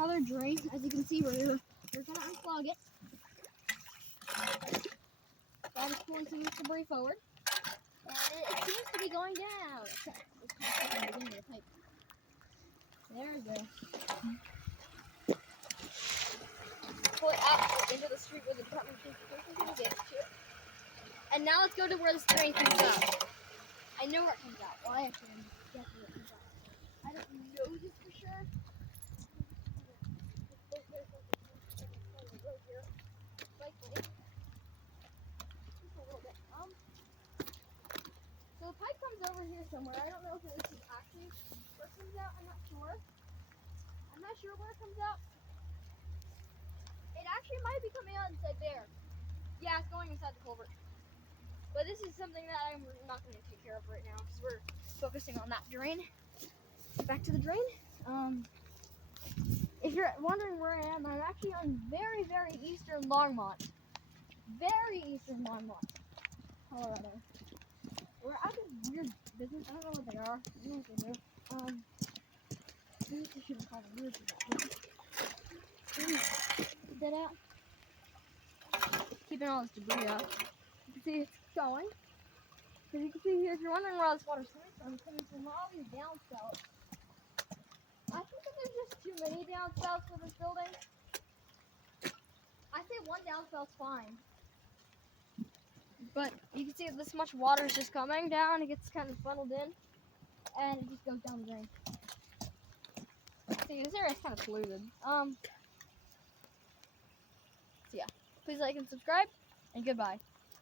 another drain. As you can see, we're gonna unclog it. That is pulling some of the debris forward. And it seems to be going down. Okay, let's kind of the beginning of the pipe. There we go. Pull it out into the street where the Department of Transportation can get to it. And now let's go to where this drain comes out. I know where it comes out. Well, I actually know exactly where it comes out. I don't know this for sure. So the pipe comes over here somewhere. I don't know if this is actually where it comes out. I'm not sure. I'm not sure where it comes out. It actually might be coming out inside there. Yeah, it's going inside the culvert. But this is something that I'm not going to take care of right now because we're focusing on that drain. Back to the drain. If you're wondering where I am, I'm actually on very, very eastern Longmont. Very eastern Longmont, Colorado. We're out of weird business. I don't know what they are. I don't know what they do. Maybe we shouldn't call them weird business. Get that out. Keeping all this debris out. You can see it's going. Because you can see here, if you're wondering where all this water's coming from, it's coming from all these downspouts. I think that there's just too many downspouts for this building. I say one downspout's fine. But you can see this much water is just coming down. It gets kind of funneled in. And it just goes down the drain. See, this area is kind of polluted. So yeah. Please like and subscribe. And goodbye.